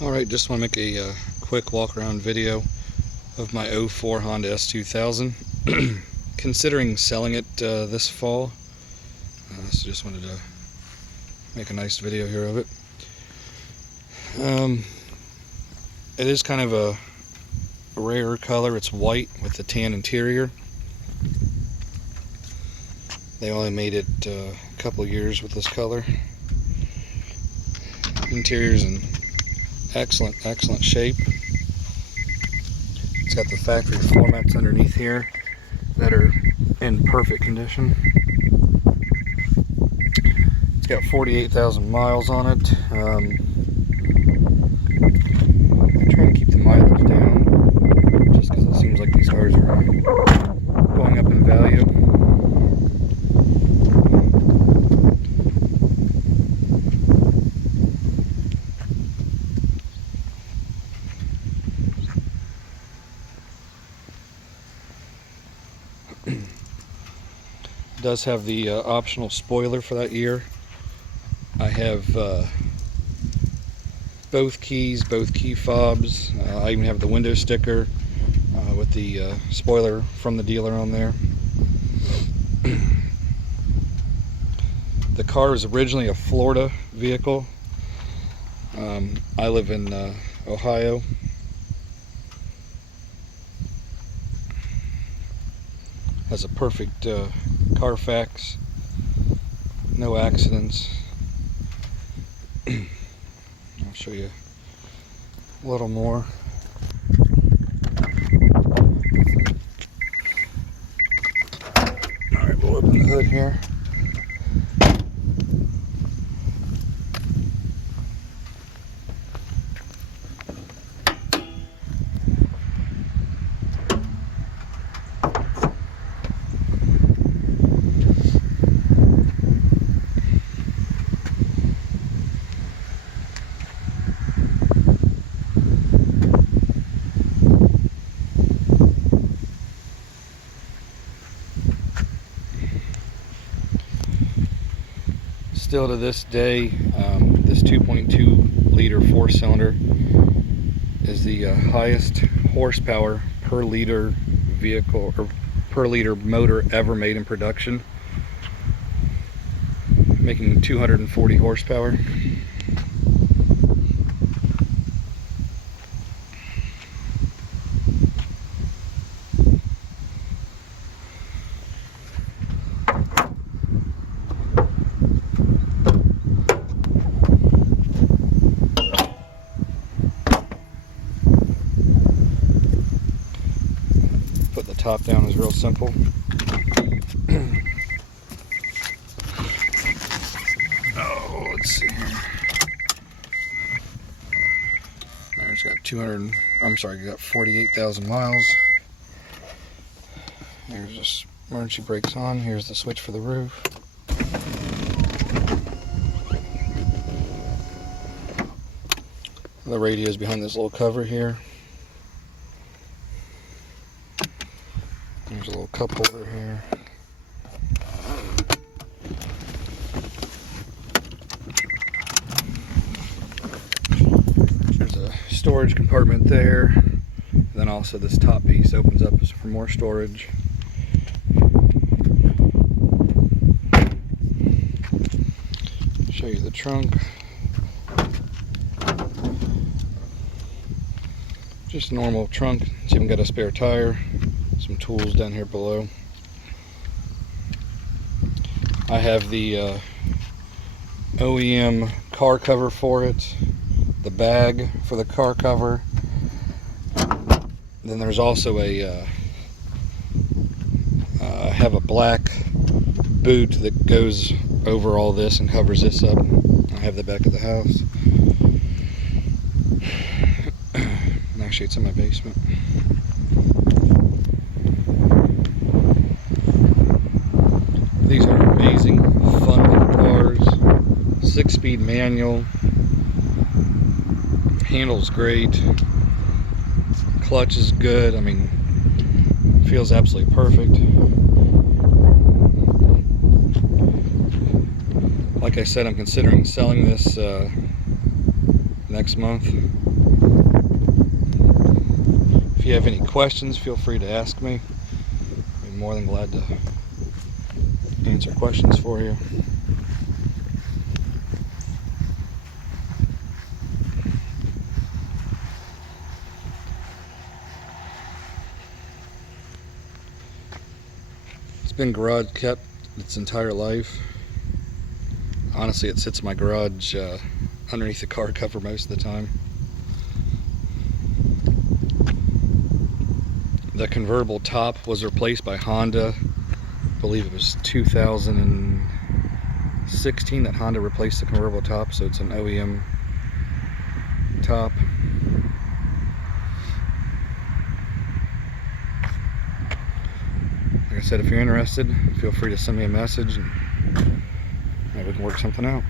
Alright, just want to make a quick walk around video of my 04 Honda S2000. Considering selling it this fall, so just wanted to make a nice video here of it. It is kind of a rare color. It's white with a tan interior. They only made it a couple years with this color. Interior's in excellent shape. It's got the factory floor mats underneath here that are in perfect condition. It's got 48,000 miles on it. I'm trying to keep the mileage down just because it seems like these cars are going up in value. It does have the optional spoiler for that year. I have both keys, both key fobs. I even have the window sticker with the spoiler from the dealer on there. The car was originally a Florida vehicle. I live in Ohio. Has a perfect CarFax, no accidents. I'll show you a little more. Alright, we'll open the hood here. Still to this day, this 2.2 liter 4-cylinder is the highest horsepower per liter vehicle or per liter motor ever made in production, making 240 horsepower. Put the top down is real simple. Oh, let's see here. There's got 48,000 miles. There's just emergency brakes on. Here's the switch for the roof. The radio is behind this little cover here. There's a little cup holder here. There's a storage compartment there. And then also this top piece opens up for more storage. Show you the trunk. Just a normal trunk. It's even got a spare tire. Some tools down here below. I have the OEM car cover for it, the bag for the car cover. Then there's also I have a black boot that goes over all this and covers this up. I have the back of the house. And actually, it's in my basement. These are amazing, fun little cars. 6-speed manual. Handles great. Clutch is good. I mean, feels absolutely perfect. Like I said, I'm considering selling this, and next month. If you have any questions, feel free to ask me. I'd be more than glad to answer questions for you. It's been garage kept its entire life. Honestly, it sits in my garage underneath the car cover most of the time. The convertible top was replaced by Honda. I believe it was 2016 that Honda replaced the convertible top, so it's an OEM top. Like I said, if you're interested, feel free to send me a message and maybe we can work something out.